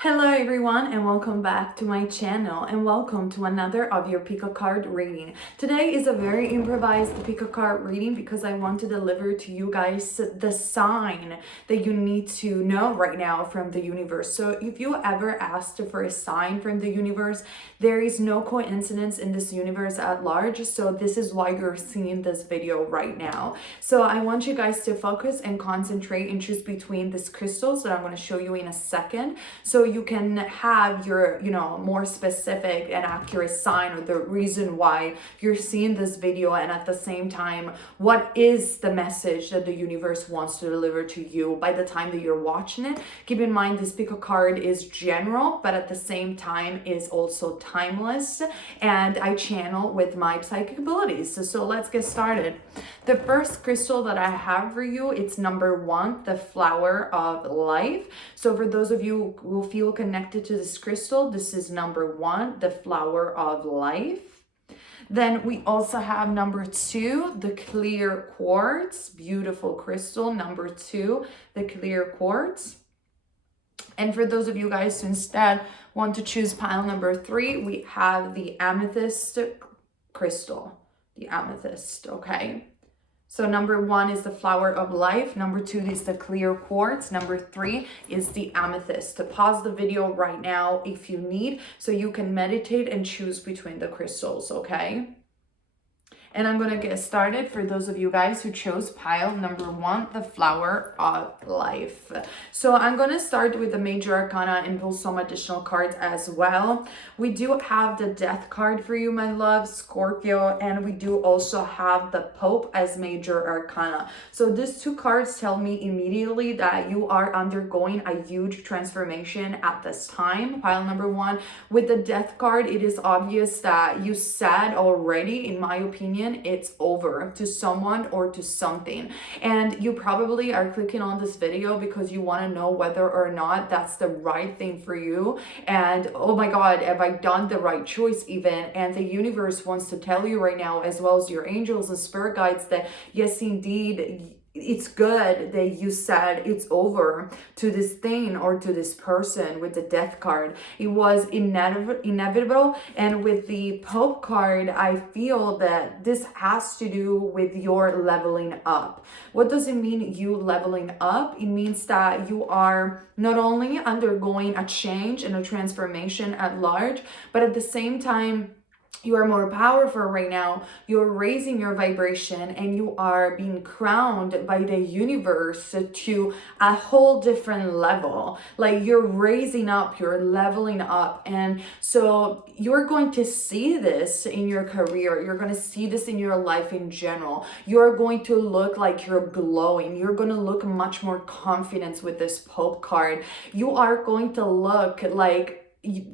Hello everyone and welcome back to my channel and welcome to another of your pick a card reading. Today is a very improvised pick a card reading because I want to deliver to you guys the sign that you need to know right now from the universe. So if you ever asked for a sign from the universe, there is no coincidence in this universe at large. So this is why you're seeing this video right now. So I want you guys to focus and concentrate and choose between these crystals that I'm going to show you in a second. So you can have your, more specific and accurate sign or the reason why you're seeing this video, and at the same time, what is the message that the universe wants to deliver to you by the time that you're watching it. Keep in mind this pick a card is general, but at the same time is also timeless, and I channel with my psychic abilities. So let's get started. The first crystal that I have for you, it's number 1, the flower of life. So for those of you who feel connected to this crystal, this is number 1, the flower of life. Then we also have number 2, the clear quartz, beautiful crystal. Number 2, the clear quartz. And for those of you guys who instead want to choose pile number 3, we have the amethyst crystal, the amethyst, okay? So number 1 is the flower of life. Number 2 is the clear quartz. Number 3 is the amethyst. To pause the video right now if you need, so you can meditate and choose between the crystals, okay? And I'm going to get started for those of you guys who chose pile number 1, the flower of life. So I'm going to start with the major arcana and pull some additional cards as well. We do have the death card for you, my love, Scorpio, and we do also have the Pope as major arcana. So these 2 cards tell me immediately that you are undergoing a huge transformation at this time. Pile number 1, with the death card, it is obvious that you said already, in my opinion, it's over to someone or to something, and you probably are clicking on this video because you want to know whether or not that's the right thing for you, and oh my god, have I done the right choice even? And the universe wants to tell you right now, as well as your angels and spirit guides, that yes indeed, it's good that you said it's over to this thing or to this person with the death card. It was inevitable. And with the Pope card, I feel that this has to do with your leveling up. What does it mean, you leveling up? It means that you are not only undergoing a change and a transformation at large, but at the same time, you are more powerful right now. You're raising your vibration and you are being crowned by the universe to a whole different level. Like you're raising up, you're leveling up. And so you're going to see this in your career. You're going to see this in your life in general. You're going to look like you're glowing. You're going to look much more confident with this Pope card. You are going to look like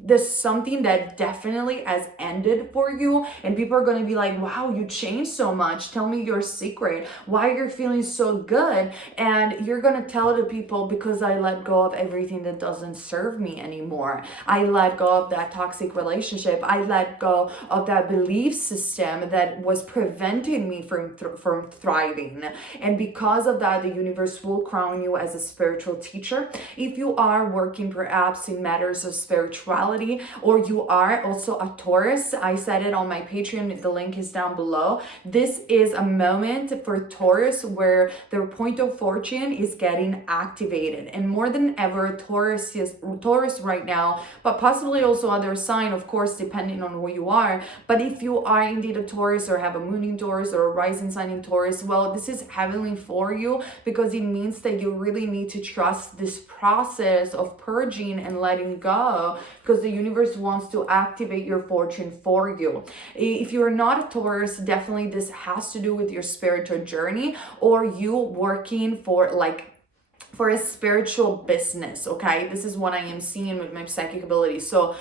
there's something that definitely has ended for you, and people are going to be like, wow, you changed so much, tell me your secret, why you're feeling so good. And you're going to tell the people, because I let go of everything that doesn't serve me anymore. I let go of that toxic relationship. I let go of that belief system that was preventing me from thriving. And because of that, the universe will crown you as a spiritual teacher. If you are working perhaps in matters of spirituality, or you are also a Taurus, I said it on my Patreon, the link is down below. This is a moment for Taurus where their point of fortune is getting activated, and more than ever, Taurus right now, but possibly also other sign, of course, depending on who you are. But if you are indeed a Taurus or have a moon in Taurus or a rising sign in Taurus, well, this is heavenly for you, because it means that you really need to trust this process of purging and letting go, because the universe wants to activate your fortune for you. If you're not a Taurus, definitely this has to do with your spiritual journey, or you working for a spiritual business, okay? This is what I am seeing with my psychic abilities. So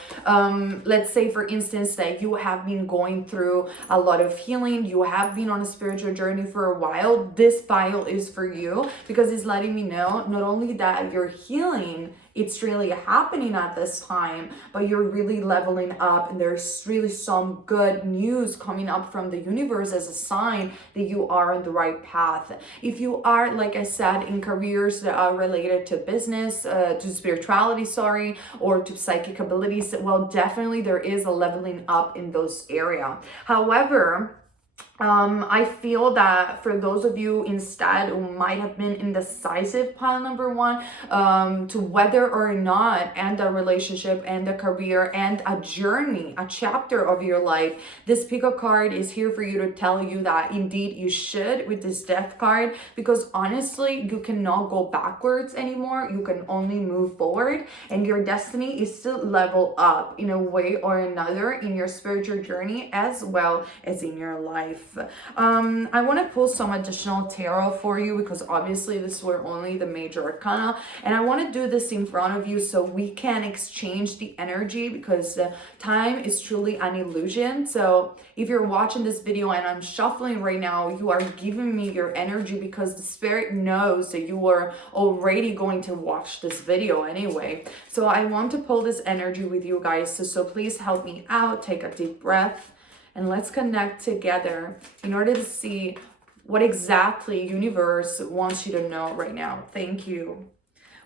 let's say, for instance, that you have been going through a lot of healing, you have been on a spiritual journey for a while. This pile is for you, because it's letting me know not only that you're healing it's really happening at this time, but you're really leveling up, and there's really some good news coming up from the universe as a sign that you are on the right path. If you are, like I said, in careers that are related to business, to spirituality, sorry, or to psychic abilities, well, definitely there is a leveling up in those areas. However, I feel that for those of you instead who might have been indecisive, pile number one, to whether or not end a relationship and a career and a journey, a chapter of your life, this Pico card is here for you to tell you that indeed you should with this Death card, because honestly, you cannot go backwards anymore. You can only move forward, and your destiny is to level up in a way or another in your spiritual journey as well as in your life. I want to pull some additional tarot for you, because obviously this were only the major arcana, and I want to do this in front of you so we can exchange the energy, because time is truly an illusion. So if you're watching this video and I'm shuffling right now, you are giving me your energy because the spirit knows that you are already going to watch this video anyway. So I want to pull this energy with you guys, so please help me out. Take a deep breath. And let's connect together in order to see what exactly universe wants you to know right now. Thank you.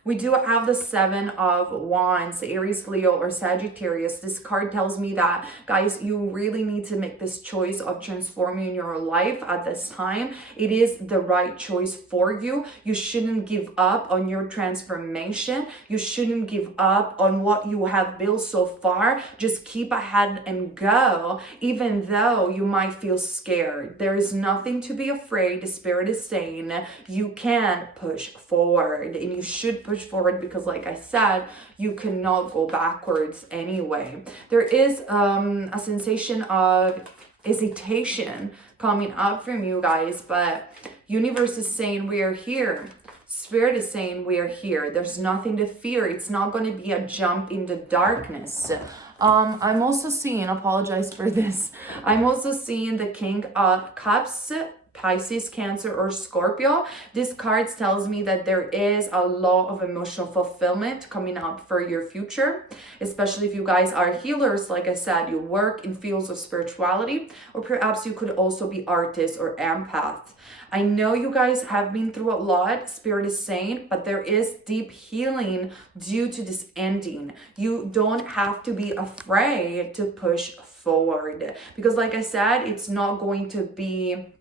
We do have the Seven of Wands, Aries, Leo, or Sagittarius. This card tells me that, guys, you really need to make this choice of transforming your life at this time. It is the right choice for you. You shouldn't give up on your transformation. You shouldn't give up on what you have built so far. Just keep ahead and go, even though you might feel scared. There is nothing to be afraid. The spirit is saying you can push forward, and you should push forward, because like I said, you cannot go backwards anyway. There is a sensation of hesitation coming up from you guys, but universe is saying we are here. Spirit is saying we are here. There's nothing to fear. It's not going to be a jump in the darkness. I'm also seeing, apologize for this, I'm also seeing the King of Cups, Pisces, Cancer, or Scorpio. This card tells me that there is a lot of emotional fulfillment coming up for your future, especially if you guys are healers. Like I said, you work in fields of spirituality, or perhaps you could also be artists or empath. I know you guys have been through a lot, Spirit is saying, but there is deep healing due to this ending. You don't have to be afraid to push forward, because like I said, it's not going to be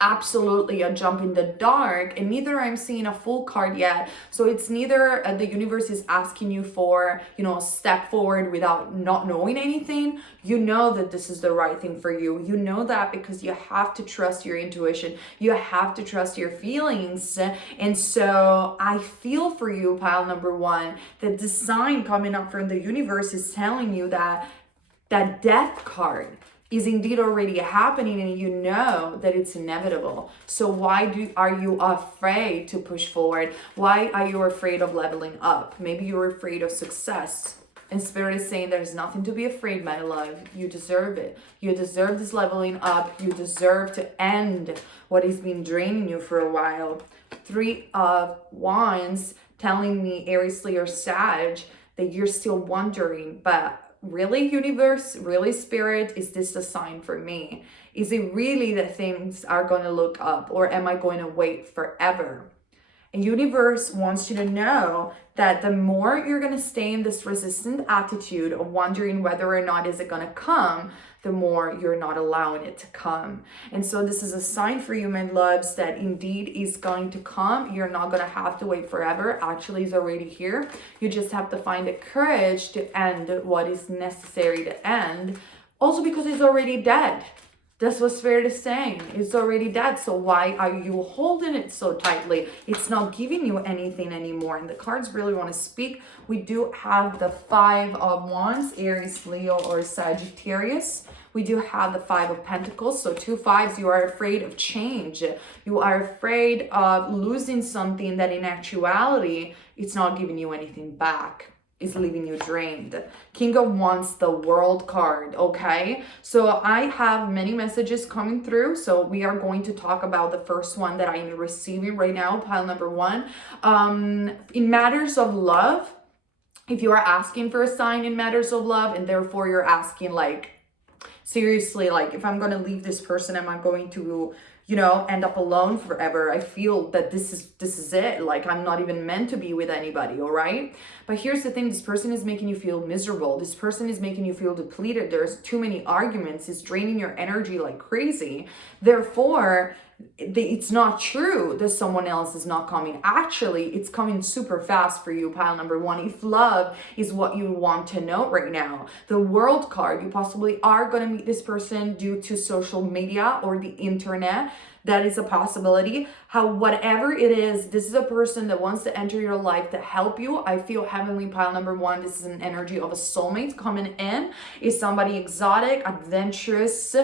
absolutely a jump in the dark, and neither I'm seeing a full card yet. So it's neither the universe is asking you for, you know, a step forward without not knowing anything. You know that this is the right thing for you. You know that because you have to trust your intuition. You have to trust your feelings. And so I feel for you, pile number one, that the sign coming up from the universe is telling you that that Death card is indeed already happening, and you know that it's inevitable. So why are you afraid to push forward? Why are you afraid of leveling up? Maybe you're afraid of success. And Spirit is saying there's nothing to be afraid, my love. You deserve it. You deserve this leveling up. You deserve to end what has been draining you for a while. Three of Wands telling me, Aries, Leo, or Sag, that you're still wondering, but really, universe, really, Spirit, is this a sign for me? Is it really that things are going to look up, or am I going to wait forever? And universe wants you to know that the more you're going to stay in this resistant attitude of wondering whether or not is it going to come, the more you're not allowing it to come. And so this is a sign for you, my loves, that indeed is going to come. You're not going to have to wait forever. Actually, it's already here. You just have to find the courage to end what is necessary to end. Also because it's already dead. That's what Spirit is saying. It's already dead. So why are you holding it so tightly? It's not giving you anything anymore. And the cards really want to speak. We do have the Five of Wands, Aries, Leo, or Sagittarius. We do have the Five of Pentacles. So 2 5s, you are afraid of change. You are afraid of losing something that in actuality, it's not giving you anything back. Is leaving you drained. King of Wands, the World card, okay? So I have many messages coming through. So we are going to talk about the first one that I'm receiving right now, pile number one. In matters of love, if you are asking for a sign in matters of love, and therefore you're asking like, seriously, like if I'm going to leave this person, am I going to, you know, end up alone forever? I feel that this is it. Like I'm not even meant to be with anybody, all right? But here's the thing, this person is making you feel miserable. This person is making you feel depleted. There's too many arguments. It's draining your energy like crazy. Therefore, it's not true that someone else is not coming. Actually, it's coming super fast for you, pile number one. If love is what you want to know right now, the world card, you possibly are going to meet this person due to social media or the internet. That is a possibility. Whatever it is, this is a person that wants to enter your life to help you. I feel heavenly, pile number one. This is an energy of a soulmate coming in. Is somebody exotic, adventurous,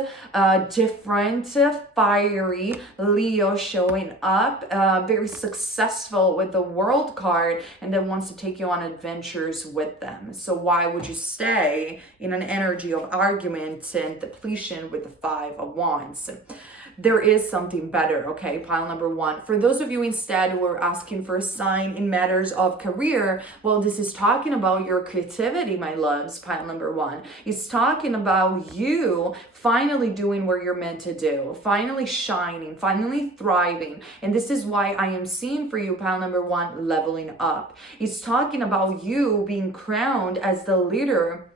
different, fiery, Leo showing up, very successful with the world card, and then wants to take you on adventures with them. So why would you stay in an energy of argument and depletion with the 5 of Wands? There is something better, okay, pile number one. For those of you instead who are asking for a sign in matters of career, well, this is talking about your creativity, my loves, pile number one. It's talking about you finally doing what you're meant to do, finally shining, finally thriving. And this is why I am seeing for you, pile number one, leveling up. It's talking about you being crowned as the leader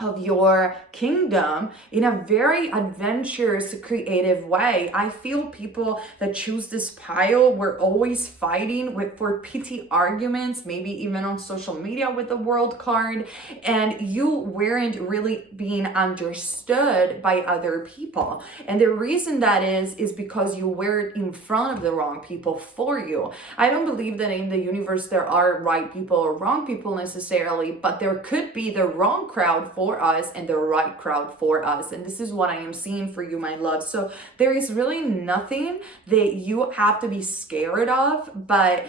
of your kingdom in a very adventurous, creative way. I feel people that choose this pile were always fighting for petty arguments, maybe even on social media with the world card, and you weren't really being understood by other people. And the reason that is because you were in front of the wrong people for you. I don't believe that in the universe there are right people or wrong people necessarily, but there could be the wrong crowd for us and the right crowd for us. And this is what I am seeing for you, my love. So there is really nothing that you have to be scared of, but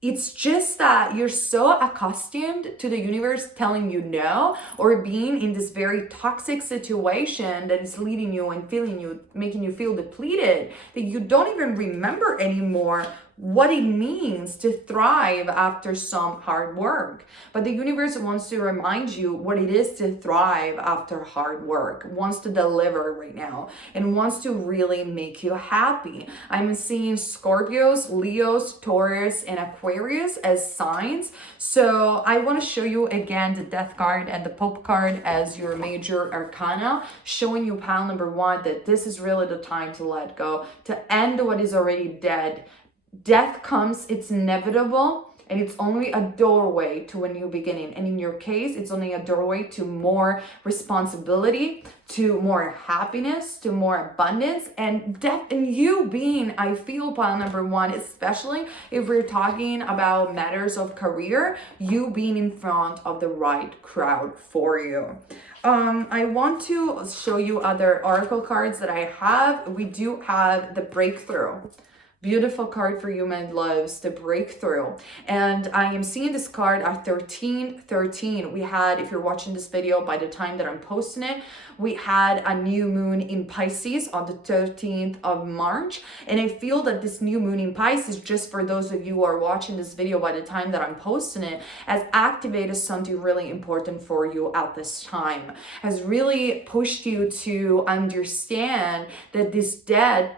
it's just that you're so accustomed to the universe telling you no, or being in this very toxic situation that is leading you and feeling you, making you feel depleted, that you don't even remember anymore what it means to thrive after some hard work. But the universe wants to remind you what it is to thrive after hard work, wants to deliver right now, and wants to really make you happy. I'm seeing Scorpios, Leos, Taurus, and Aquarius as signs. So I want to show you again the Death card and the Pope card as your major arcana, showing you, pile number one, that this is really the time to let go, to end what is already dead. Death comes, it's inevitable, and it's only a doorway to a new beginning. And in your case, it's only a doorway to more responsibility, to more happiness, to more abundance, and death, and you being, I feel, pile number one, especially if we're talking about matters of career, you being in front of the right crowd for you. I want to show you other oracle cards that I have. We do have the Breakthrough. Beautiful card for you, my loves, the Breakthrough. And I am seeing this card at 1313. We had, if you're watching this video by the time that I'm posting it, we had a new moon in Pisces on the 13th of March. And I feel that this new moon in Pisces, just for those of you who are watching this video by the time that I'm posting it, has activated something really important for you at this time. Has really pushed you to understand that this death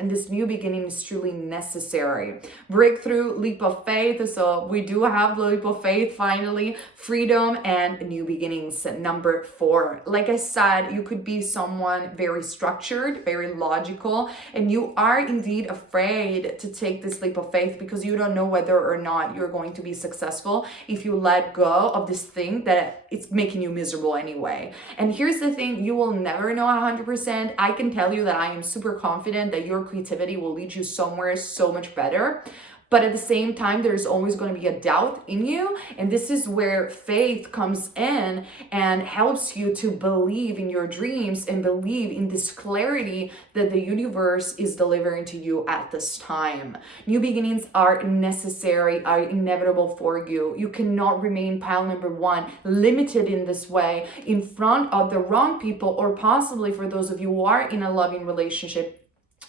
and this new beginning is truly necessary. Breakthrough, leap of faith. So we do have the leap of faith finally, freedom and new beginnings. Number 4. Like I said, you could be someone very structured, very logical, and you are indeed afraid to take this leap of faith because you don't know whether or not you're going to be successful if you let go of this thing that it's making you miserable anyway. And here's the thing, you will never know 100%. I can tell you that I am super confident that your creativity will lead you somewhere so much better. But at the same time, there's always going to be a doubt in you. And this is where faith comes in and helps you to believe in your dreams and believe in this clarity that the universe is delivering to you at this time. New beginnings are necessary, are inevitable for you. You cannot remain, pile number one, limited in this way in front of the wrong people, or possibly for those of you who are in a loving relationship,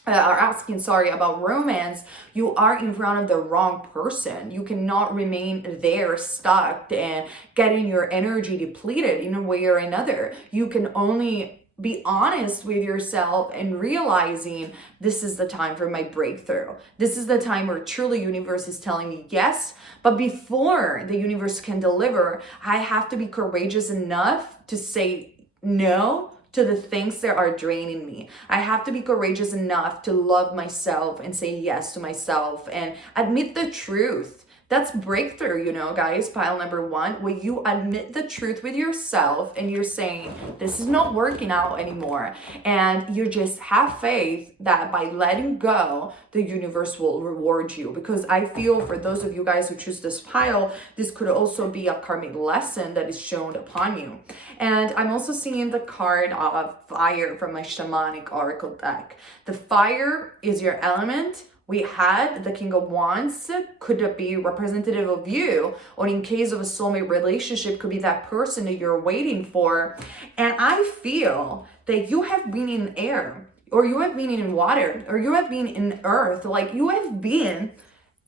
are asking, sorry, about romance, you are in front of the wrong person. You cannot remain there stuck and getting your energy depleted in a way or another. You can only be honest with yourself and realizing this is the time for my breakthrough. This is the time where truly universe is telling me yes, but before the universe can deliver, I have to be courageous enough to say no to the things that are draining me. I have to be courageous enough to love myself and say yes to myself and admit the truth. That's breakthrough, you know, guys. Pile number one, where you admit the truth with yourself and you're saying, this is not working out anymore. And you just have faith that by letting go, the universe will reward you. Because I feel for those of you guys who choose this pile, this could also be a karmic lesson that is shown upon you. And I'm also seeing the card of fire from my shamanic oracle deck. The fire is your element. We had the King of Wands, could it be representative of you, or in case of a soulmate relationship, could be that person that you're waiting for. And I feel that you have been in air, or you have been in water, or you have been in earth, like you have been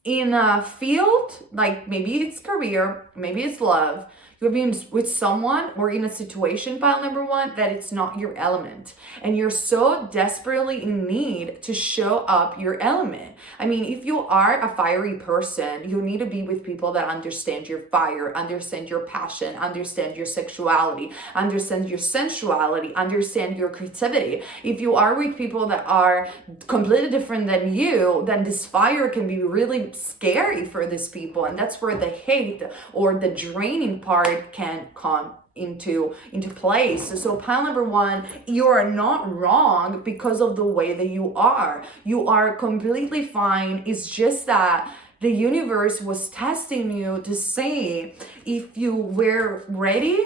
in a field, like maybe it's career, maybe it's love. You've been with someone or in a situation, pile number one, that it's not your element. And you're so desperately in need to show up your element. I mean, if you are a fiery person, you need to be with people that understand your fire, understand your passion, understand your sexuality, understand your sensuality, understand your creativity. If you are with people that are completely different than you, then this fire can be really scary for these people. And that's where the hate or the draining part can come into place. So pile number one, you are not wrong because of the way that you are. You are completely fine. It's just that the universe was testing you to see if you were ready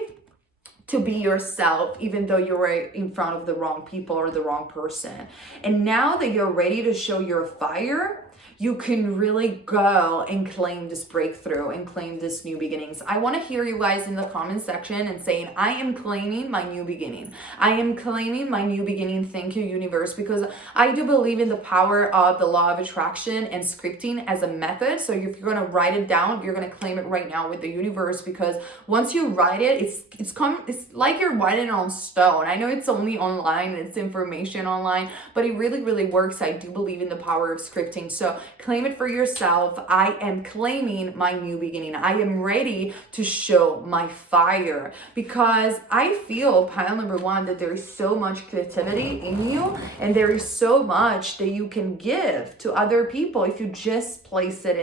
to be yourself, even though you were in front of the wrong people or the wrong person. And now that you're ready to show your fire, you can really go and claim this breakthrough and claim this new beginnings. I want to hear you guys in the comment section and saying, I am claiming my new beginning. I am claiming my new beginning. Thank you, universe, because I do believe in the power of the law of attraction and scripting as a method. So if you're going to write it down, you're going to claim it right now with the universe, because once you write it, it's like you're writing it on stone. I know it's only online, it's information online, but it really, really works. I do believe in the power of scripting. So claim it for yourself. I am claiming my new beginning. I am ready to show my fire, because I feel, pile number one, that there is so much creativity in you and there is so much that you can give to other people if you just place it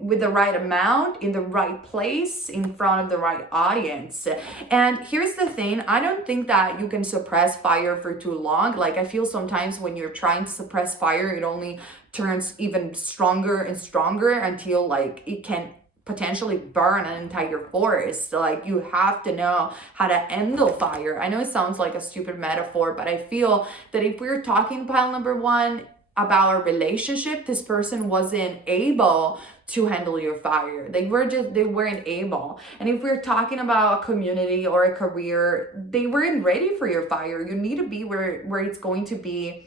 with the right amount, in the right place, in front of the right audience. And here's the thing, I don't think that you can suppress fire for too long. Like, I feel sometimes when you're trying to suppress fire, it only turns even stronger and stronger until like it can potentially burn an entire forest. Like, you have to know how to handle fire. I know it sounds like a stupid metaphor, but I feel that if we're talking, pile number one, about our relationship, this person wasn't able to handle your fire. They weren't able. And if we're talking about a community or a career, they weren't ready for your fire. You need to be where it's going to be,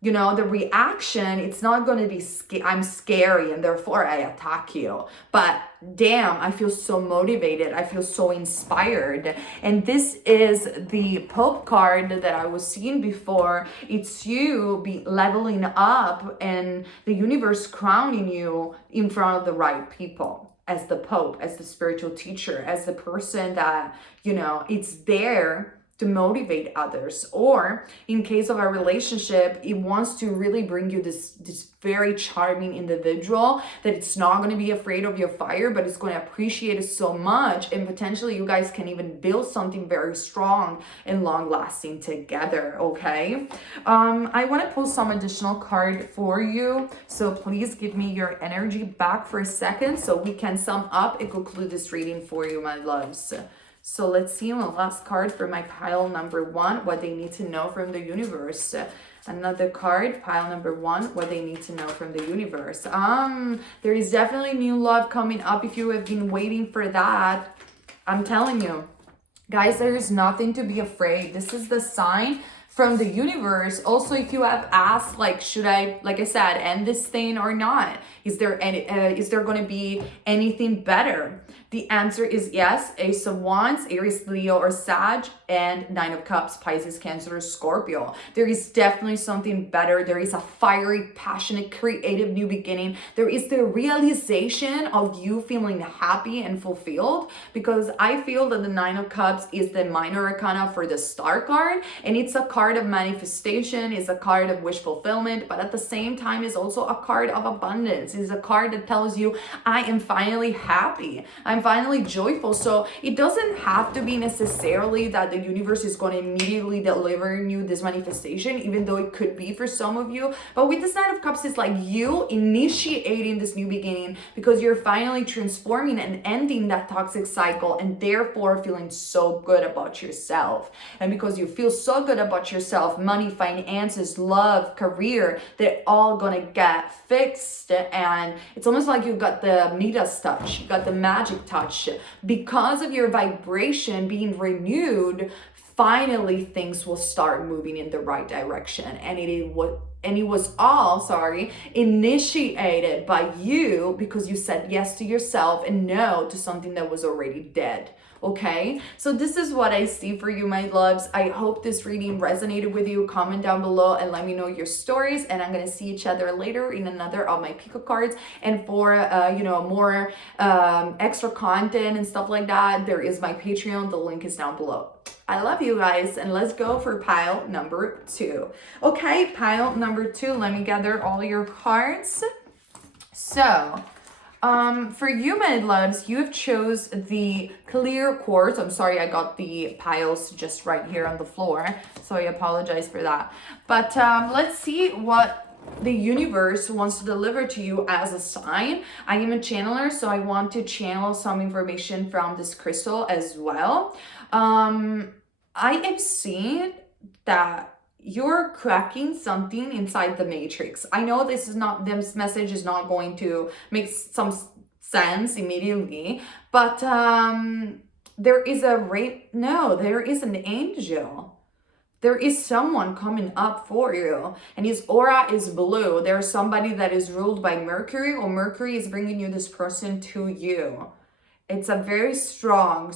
you know, the reaction, it's not going to be, I'm scary and therefore I attack you. But damn, I feel so motivated. I feel so inspired. And this is the Pope card that I was seeing before. It's you be leveling up and the universe crowning you in front of the right people, as the Pope, as the spiritual teacher, as the person that, you know, it's there to motivate others. Or in case of a relationship, it wants to really bring you this very charming individual that it's not going to be afraid of your fire, but it's going to appreciate it so much, and potentially you guys can even build something very strong and long lasting together. Okay, I want to pull some additional card for you, so please give me your energy back for a second so we can sum up and conclude this reading for you, my loves. So let's see one last card for my pile number one, what they need to know from the universe. Another card, pile number one, what they need to know from the universe. There is definitely new love coming up if you have been waiting for that. I'm telling you, guys, there is nothing to be afraid. This is the sign from the universe. Also, if you have asked, like, should I, like I said, end this thing or not? Is there going to be anything better? The answer is yes. Ace of Wands, Aries, Leo, or Sag, and Nine of Cups, Pisces, Cancer, or Scorpio. There is definitely something better. There is a fiery, passionate, creative new beginning. There is the realization of you feeling happy and fulfilled, because I feel that the Nine of Cups is the minor arcana for the Star card, and it's a card of manifestation, it's a card of wish fulfillment, but at the same time is also a card of abundance. It's a card that tells you, I am finally happy, I'm finally joyful. So it doesn't have to be necessarily that the universe is going to immediately deliver you this manifestation, even though it could be for some of you. But with this Nine of Cups, it's like you initiating this new beginning, because you're finally transforming and ending that toxic cycle, and therefore feeling so good about yourself. And because you feel so good about yourself, money, finances, love, career, they're all gonna get fixed. And it's almost like you got the Midas touch, you got the magic touch. Because of your vibration being renewed, finally things will start moving in the right direction. And it was all initiated by you, because you said yes to yourself and no to something that was already dead. Okay, so this is what I see for you, my loves. I hope this reading resonated with you. Comment down below and let me know your stories, and I'm gonna see each other later in another of my Pico cards. And for more extra content and stuff like that, there is my Patreon. The link is down below. I love you guys, and let's go for pile number 2. Okay, pile number 2, let me gather all your cards. So for you, my loves, you have chose the clear quartz. I'm sorry, I got the piles just right here on the floor, so I apologize for that. But let's see what the universe wants to deliver to you as a sign. I am a channeler, so I want to channel some information from this crystal as well. I am seeing that you're cracking something inside the matrix. I know this message is not going to make some sense immediately, but there is there is an angel. There is someone coming up for you, and his aura is blue. There's somebody that is ruled by Mercury, or Mercury is bringing you this person to you. It's a very strong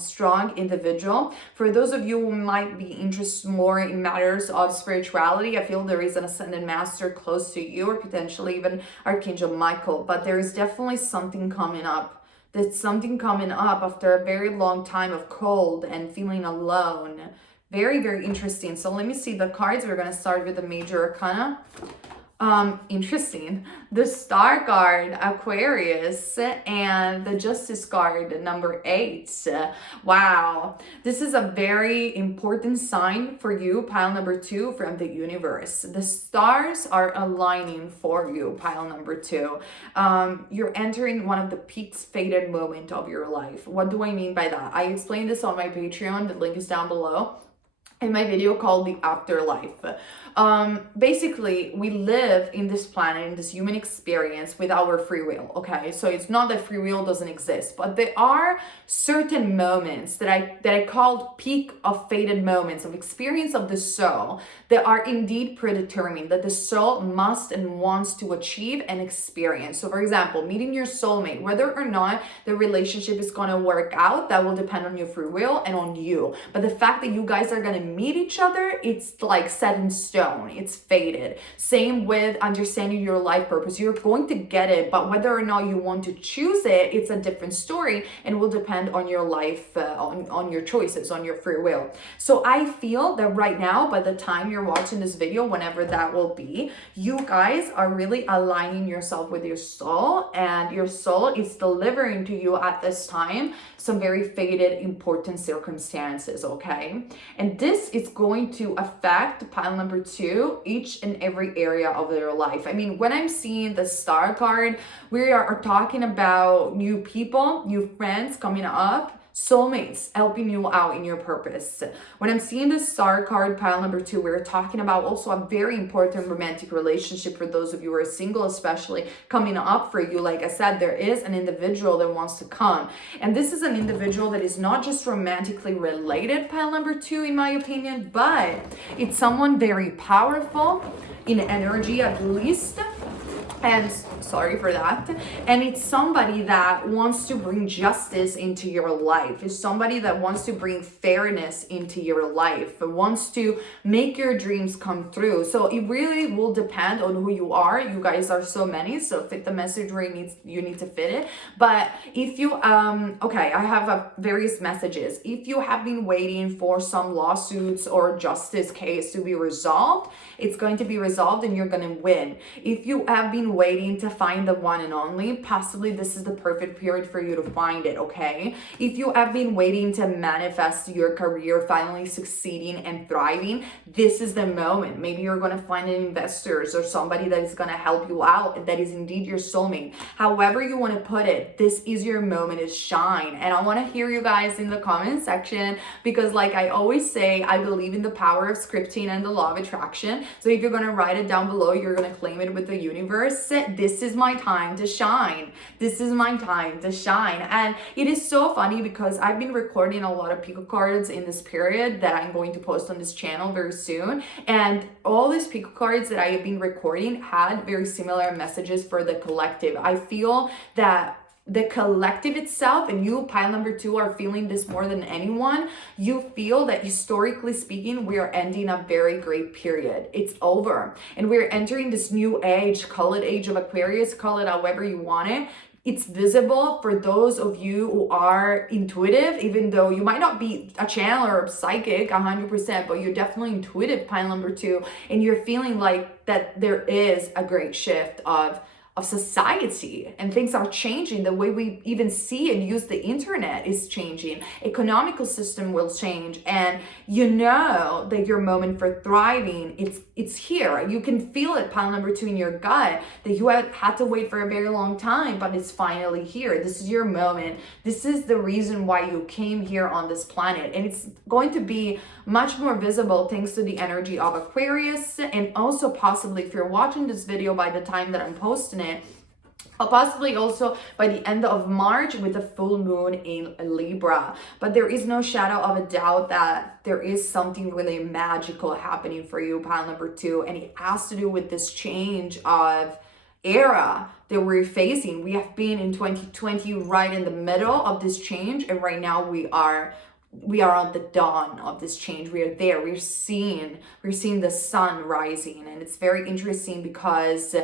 individual. For those of you who might be interested more in matters of spirituality, I feel there is an ascended master close to you, or potentially even Archangel Michael. But there is definitely something coming up. There's something coming up after a very long time of cold and feeling alone. Very, very interesting. So let me see the cards. We're going to start with the major arcana. Interesting. The Star card, Aquarius, and the Justice card, number 8. Wow. This is a very important sign for you, pile number 2, from the universe. The stars are aligning for you, pile number 2. You're entering one of the peaks faded moment of your life. What do I mean by that? I explained this on my Patreon. The link is down below, in my video called The Afterlife. Basically, we live in this planet, in this human experience, with our free will, okay? So it's not that free will doesn't exist, but there are certain moments that I called peak of fated moments of experience of the soul that are indeed predetermined, that the soul must and wants to achieve and experience. So for example, meeting your soulmate, whether or not the relationship is going to work out, that will depend on your free will and on you. But the fact that you guys are going to meet each other, it's like set in stone. It's fated. Same with understanding your life purpose. You're going to get it, but whether or not you want to choose it, it's a different story, and will depend on your life, on your choices, on your free will. So I feel that right now, by the time you're watching this video, whenever that will be, you guys are really aligning yourself with your soul, and your soul is delivering to you at this time some very fated, important circumstances, okay? And this is going to affect pile number 2, each and every area of their life. I mean, when I'm seeing the Star card, we are talking about new people, new friends coming up, soulmates helping you out in your purpose. When I'm seeing the star card, pile number 2, we're talking about also a very important romantic relationship for those of you who are single, especially coming up for you. Like I said, there is an individual that wants to come, and this is an individual that is not just romantically related, pile number 2, in my opinion, but it's someone very powerful in energy, at least. And sorry for that. And it's somebody that wants to bring justice into your life. It's somebody that wants to bring fairness into your life, wants to make your dreams come through. So it really will depend on who you are. You guys are so many, so fit the message where you need to fit it. But if you okay, I have various messages. If you have been waiting for some lawsuits or justice case to be resolved, it's going to be resolved and you're going to win. If you have been waiting to find the one and only, possibly this is the perfect period for you to find it, okay? If you have been waiting to manifest your career finally succeeding and thriving, this is the moment. Maybe you're going to find an investors or somebody that is going to help you out, and that is indeed your soulmate. However you want to put it, this is your moment to shine. And I want to hear you guys in the comment section, because like I always say, I believe in the power of scripting and the law of attraction. So if you're going to write it down below, you're going to claim it with the universe. This is my time to shine. This is my time to shine. And it is so funny because I've been recording a lot of pico cards in this period that I'm going to post on this channel very soon. And all these pico cards that I have been recording had very similar messages for the collective. I feel that the collective itself, and you, pile number 2, are feeling this more than anyone. You feel that historically speaking, we are ending a very great period. It's over. And we're entering this new age, call it age of Aquarius, call it however you want it. It's visible for those of you who are intuitive, even though you might not be a channeler or psychic 100%, but you're definitely intuitive, pile number 2, and you're feeling like that there is a great shift of society, and things are changing. The way we even see and use the internet is changing. Economical system will change, and you know that your moment for thriving, it's here. You can feel it, pile number 2, in your gut, that you have had to wait for a very long time, but it's finally here. This is your moment. This is the reason why you came here on this planet, and it's going to be much more visible thanks to the energy of Aquarius. And also possibly, if you're watching this video by the time that I'm posting it, possibly also by the end of March with the full moon in Libra. But there is no shadow of a doubt that there is something really magical happening for you, pile number 2, and it has to do with this change of era that we're facing. We have been in 2020 right in the middle of this change, and right now we are on the dawn of this change. We are there. We're seeing the sun rising, and it's very interesting because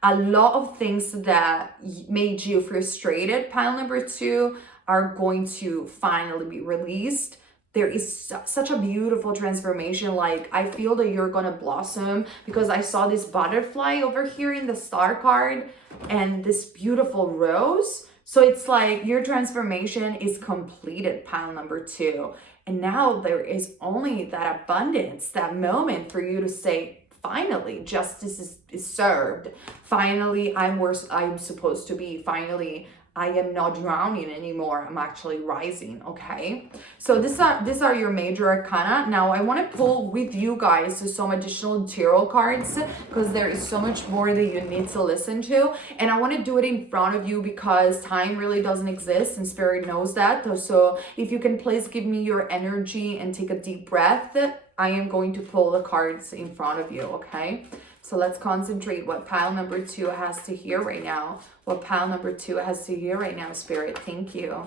a lot of things that made you frustrated, pile number 2, are going to finally be released. There is such a beautiful transformation. Like, I feel that you're gonna blossom, because I saw this butterfly over here in the star card and this beautiful rose. So it's like your transformation is completed, pile number 2. And now there is only that abundance, that moment for you to say, finally, justice is served. Finally, I'm where I'm supposed to be. Finally, I am not drowning anymore. I'm actually rising, okay? So these are your major arcana. Now I want to pull with you guys some additional tarot cards, because there is so much more that you need to listen to. And I want to do it in front of you because time really doesn't exist, and Spirit knows that. So if you can please give me your energy and take a deep breath, I am going to pull the cards in front of you, okay? So let's concentrate what pile number 2 has to hear right now. What pile number 2 has to hear right now, Spirit. Thank you.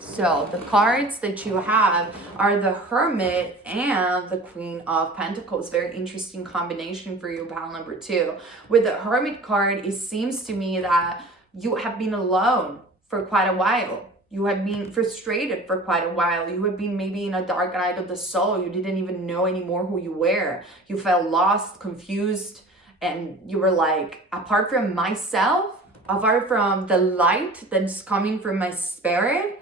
So the cards that you have are the Hermit and the Queen of Pentacles. Very interesting combination for you, pile number 2. With the Hermit card, it seems to me that you have been alone for quite a while. You have been frustrated for quite a while. You have been maybe in a dark night of the soul. You didn't even know anymore who you were. You felt lost, confused, and you were like, apart from myself, apart from the light that's coming from my spirit,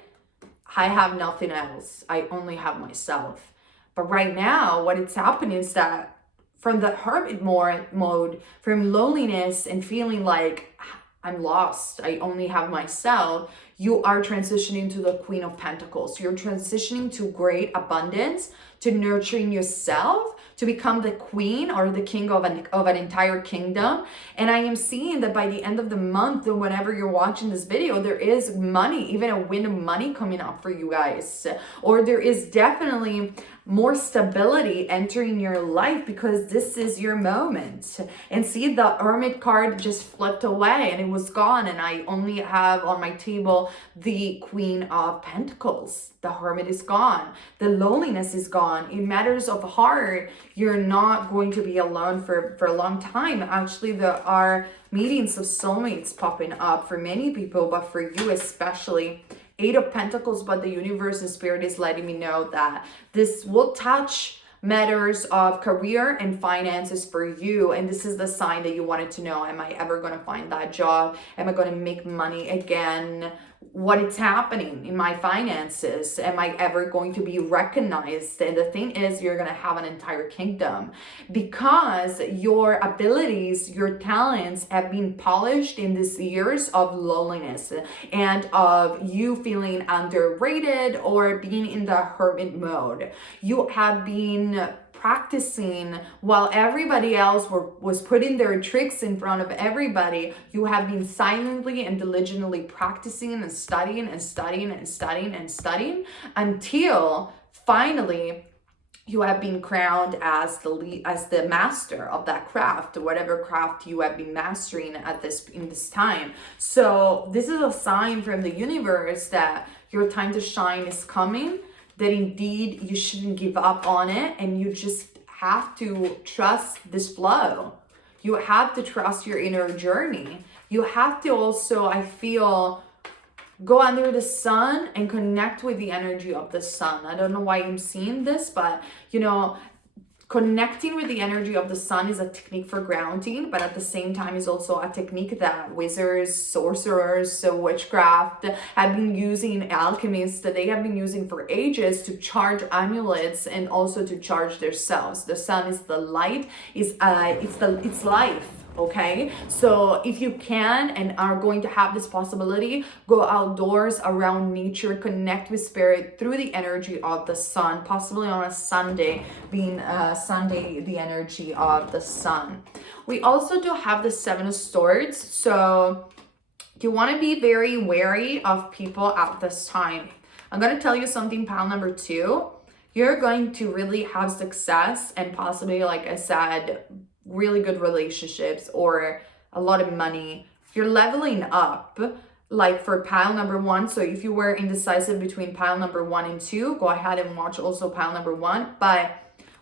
I have nothing else. I only have myself. But right now, what it's happening is that from the hermit mode, from loneliness and feeling like I'm lost, I only have myself, you are transitioning to the Queen of Pentacles. You're transitioning to great abundance, to nurturing yourself, to become the queen or the king of an entire kingdom. And I am seeing that by the end of the month, or whenever you're watching this video, there is money, even a wind of money coming up for you guys. Or there is definitely more stability entering your life because this is your moment. And see, the Hermit card just flipped away and it was gone, and I only have on my table the Queen of Pentacles. The Hermit is gone. The loneliness is gone. In matters of heart, you're not going to be alone for a long time. Actually, there are meetings of soulmates popping up for many people, but for you especially. 8 of Pentacles, but the universe and spirit is letting me know that this will touch matters of career and finances for you. And this is the sign that you wanted to know. Am I ever going to find that job? Am I going to make money again? What is happening in my finances? Am I ever going to be recognized? And the thing is, you're going to have an entire kingdom because your abilities, your talents have been polished in these years of loneliness and of you feeling underrated or being in the hermit mode. You have been practicing while everybody else was putting their tricks in front of everybody. You have been silently and diligently practicing and studying and studying and studying and studying until finally you have been crowned as the master of that craft, whatever craft you have been mastering in this time. So this is a sign from the universe that your time to shine is coming, that indeed you shouldn't give up on it, and you just have to trust this flow. You have to trust your inner journey. You have to also, I feel, go under the sun and connect with the energy of the sun. I don't know why I'm seeing this, but you know, connecting with the energy of the sun is a technique for grounding, but at the same time is also a technique that wizards, sorcerers, witchcraft have been using, alchemists, that they have been using for ages to charge amulets and also to charge themselves. The sun is the light, it's life. Okay, so if you can and are going to have this possibility, go outdoors around nature, connect with spirit through the energy of the sun, possibly on a Sunday, being Sunday, the energy of the sun. We also do have the 7 of Swords, so you want to be very wary of people at this time. I'm going to tell you something, pile number 2. You're going to really have success and possibly, like I said, really good relationships or a lot of money. If you're leveling up, like for pile number 1, so if you were indecisive between pile number 1 and 2, go ahead and watch also pile number 1. But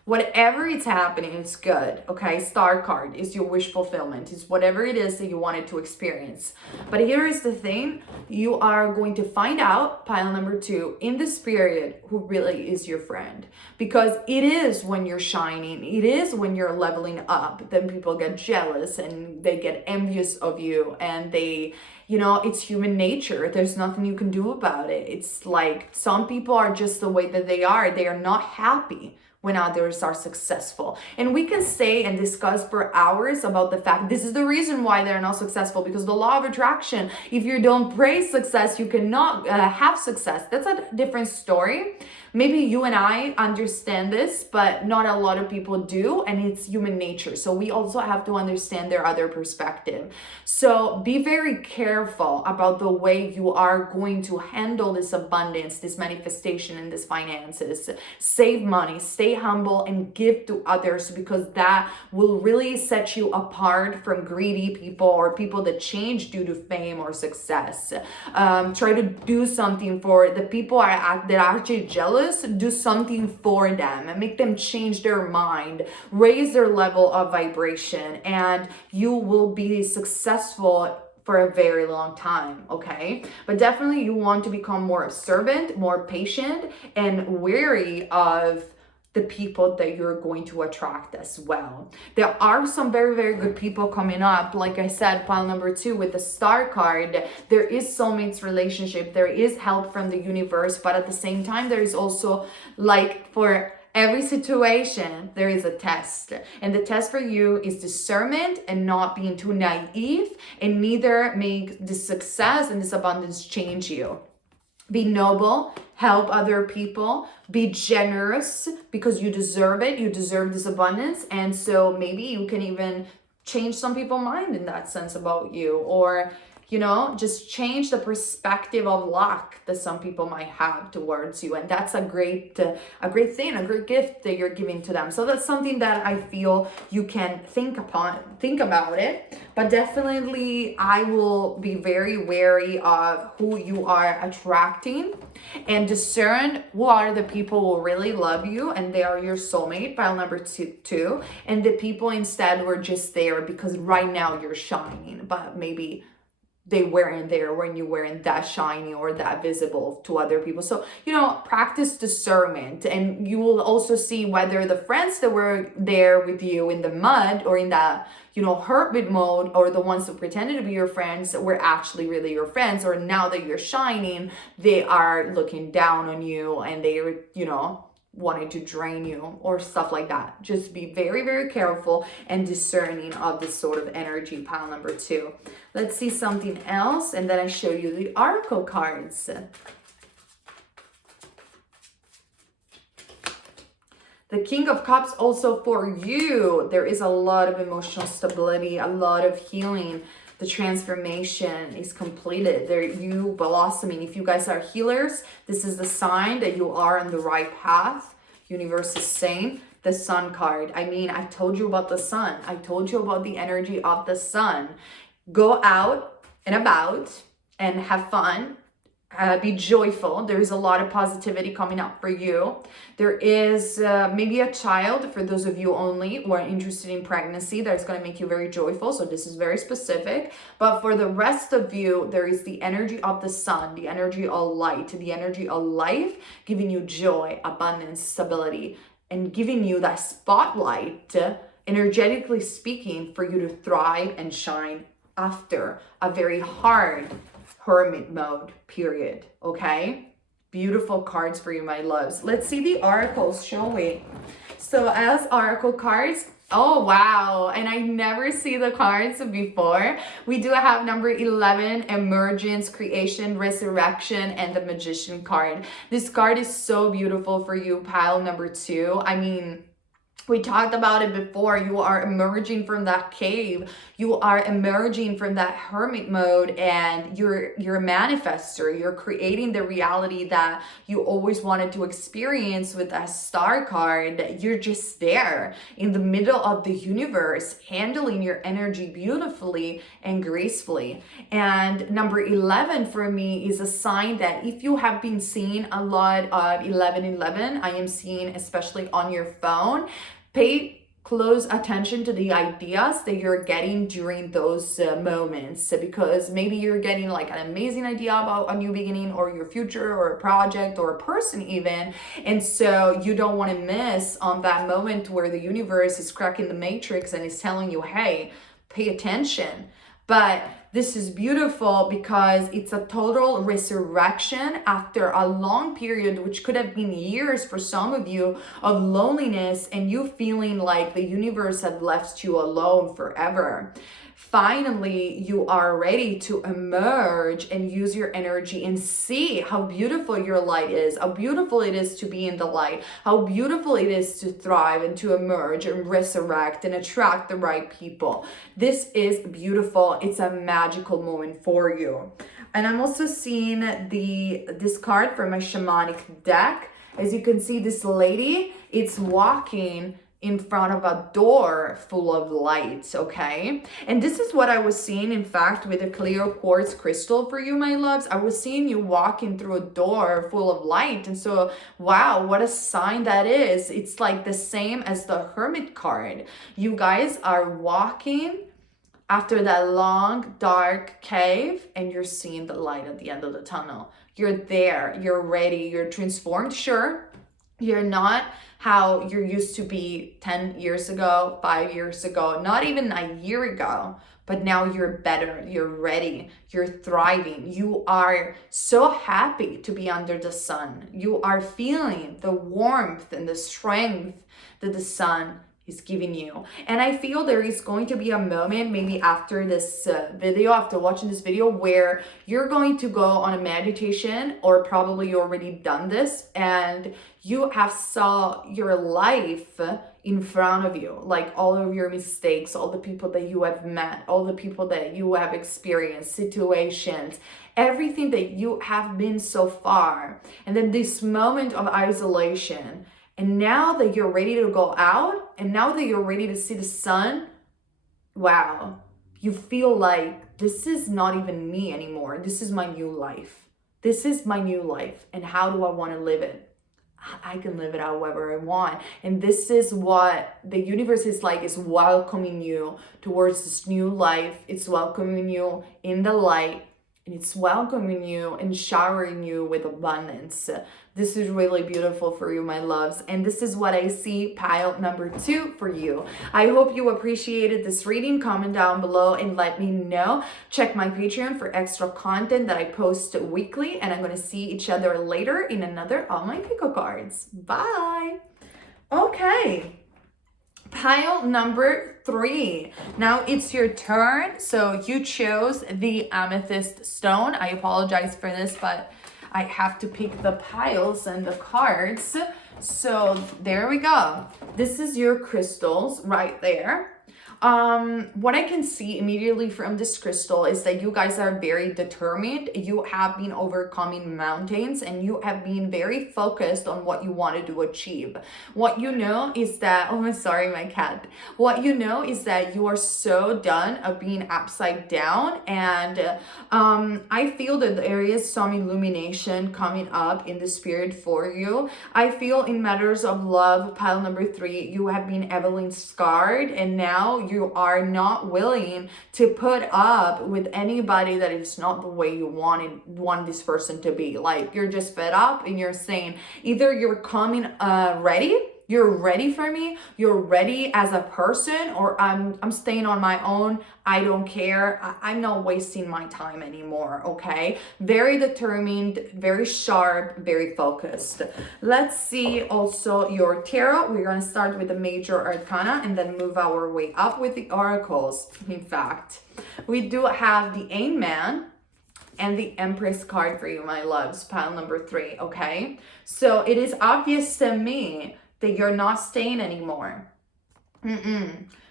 whatever is happening, it's good, okay? Star card is your wish fulfillment. It's whatever it is that you wanted to experience. But here is the thing. You are going to find out, pile number 2, in this period, who really is your friend. Because it is when you're shining, it is when you're leveling up, then people get jealous and they get envious of you, and they, you know, it's human nature. There's nothing you can do about it. It's like some people are just the way that they are. They are not happy when others are successful. And we can say and discuss for hours about the fact this is the reason why they're not successful, because the law of attraction, if you don't praise success, you cannot have success. That's a different story. Maybe you and I understand this, but not a lot of people do, and it's human nature. So we also have to understand their other perspective. So be very careful about the way you are going to handle this abundance, this manifestation, and this finances. Save money, stay humble, and give to others, because that will really set you apart from greedy people or people that change due to fame or success. Try to do something for the people that are actually jealous. Do something for them and make them change their mind, raise their level of vibration, and you will be successful for a very long time, okay? But definitely you want to become more observant, more patient, and wary of the people that you're going to attract as well. There are some very, very good people coming up. Like I said, pile number 2 with the star card, there is soulmates relationship, there is help from the universe, but at the same time, there is also, like, for every situation, there is a test. And the test for you is discernment and not being too naive, and neither make this success and this abundance change you. Be noble, help other people, be generous because you deserve it. You deserve this abundance. And so maybe you can even change some people's mind in that sense about you, or you know, just change the perspective of luck that some people might have towards you. And that's a great thing, a great gift that you're giving to them. So that's something that I feel you can think about it. But definitely I will be very wary of who you are attracting, and discern who are the people who really love you and they are your soulmate, pile number two, and the people instead were just there because right now you're shining, but maybe they weren't there when you weren't that shiny or that visible to other people. So, you know, practice discernment, and you will also see whether the friends that were there with you in the mud or in that, you know, hermit mode, or the ones that pretended to be your friends were actually really your friends, or now that you're shining, they are looking down on you and they, you know, wanting to drain you or stuff like that. Just be very, very careful and discerning of this sort of energy, pile number two. Let's see something else, and then I show you the oracle cards. The King of Cups also for you. There is a lot of emotional stability, a lot of healing. The transformation is completed. There, you blossoming. If you guys are healers, this is the sign that you are on the right path. Universe is saying the Sun card. I mean, I told you about the sun. I told you about the energy of the sun. Go out and about and have fun. Be joyful. There is a lot of positivity coming up for you. There is maybe a child, for those of you only who are interested in pregnancy, that's going to make you very joyful. So this is very specific. But for the rest of you, there is the energy of the sun, the energy of light, the energy of life, giving you joy, abundance, stability, and giving you that spotlight, energetically speaking, for you to thrive and shine after a very hard hermit mode period. Okay, beautiful cards for you, my loves. Let's see the oracles, shall we? So as oracle cards, oh wow, and I never see the cards before. We do have number 11, emergence, creation, resurrection, and the magician card. This card is so beautiful for you, pile number two. I mean, we talked about it before. You are emerging from that cave. You are emerging from that hermit mode, and you're a manifester. You're creating the reality that you always wanted to experience with that star card. You're just there in the middle of the universe, handling your energy beautifully and gracefully. And number 11 for me is a sign that if you have been seeing a lot of 1111, I am seeing especially on your phone, pay close attention to the ideas that you're getting during those moments, because maybe you're getting like an amazing idea about a new beginning or your future or a project or a person even, and so you don't want to miss on that moment where the universe is cracking the matrix and is telling you, hey, pay attention. But this is beautiful because it's a total resurrection after a long period, which could have been years for some of you, of loneliness and you feeling like the universe had left you alone forever. Finally, you are ready to emerge and use your energy and see how beautiful your light is, how beautiful it is to be in the light, how beautiful it is to thrive and to emerge and resurrect and attract the right people. This is beautiful. It's a magical moment for you. And I'm also seeing this card from my shamanic deck. As you can see, this lady, it's walking in front of a door full of lights, okay? And this is what I was seeing, in fact, with a clear quartz crystal for you, my loves. I was seeing you walking through a door full of light. And so, wow, what a sign that is. It's like the same as the Hermit card. You guys are walking after that long, dark cave, and you're seeing the light at the end of the tunnel. You're there, you're ready, you're transformed, sure. You're not how you used to be 10 years ago, 5 years ago, not even a year ago, but now you're better, you're ready, you're thriving. You are so happy to be under the sun. You are feeling the warmth and the strength that the sun is giving you. And I feel there is going to be a moment, maybe after this video, after watching this video, where you're going to go on a meditation, or probably you already done this, and you have saw your life in front of you, like all of your mistakes, all the people that you have met, all the people that you have experienced, situations, everything that you have been so far. And then this moment of isolation, and now that you're ready to go out, and now that you're ready to see the sun, wow, you feel like this is not even me anymore. This is my new life. This is my new life. And how do I want to live it? I can live it however I want. And this is what the universe is like, is welcoming you towards this new life. It's welcoming you in the light. And it's welcoming you and showering you with abundance. This is really beautiful for you, my loves. And this is what I see, pile number 2 for you. I hope you appreciated this reading. Comment down below and let me know. Check my Patreon for extra content that I post weekly. And I'm going to see each other later in another of my pico cards. Bye. Okay. Pile number 3. Now it's your turn. So you chose the amethyst stone. I apologize for this, but I have to pick the piles and the cards. So there we go. This is your crystals right there. What I can see immediately from this crystal is that you guys are very determined. You have been overcoming mountains, and you have been very focused on what you wanted to achieve. What you know is that, oh, I'm sorry, my cat. What you know is that you are so done of being upside down, and I feel that there is some illumination coming up in the spirit for you. I feel in matters of love, pile number 3, you have been heavily scarred, and now you are not willing to put up with anybody that is not the way you want this person to be. Like, you're just fed up, and you're saying either you're coming ready, you're ready for me, you're ready as a person, or I'm staying on my own. I don't care. I'm not wasting my time anymore, okay? Very determined, very sharp, very focused. Let's see also your tarot. We're going to start with the major arcana and then move our way up with the oracles. In fact, we do have the Hangman and the Empress card for you, my loves, pile number 3, okay? So it is obvious to me that you're not staying anymore.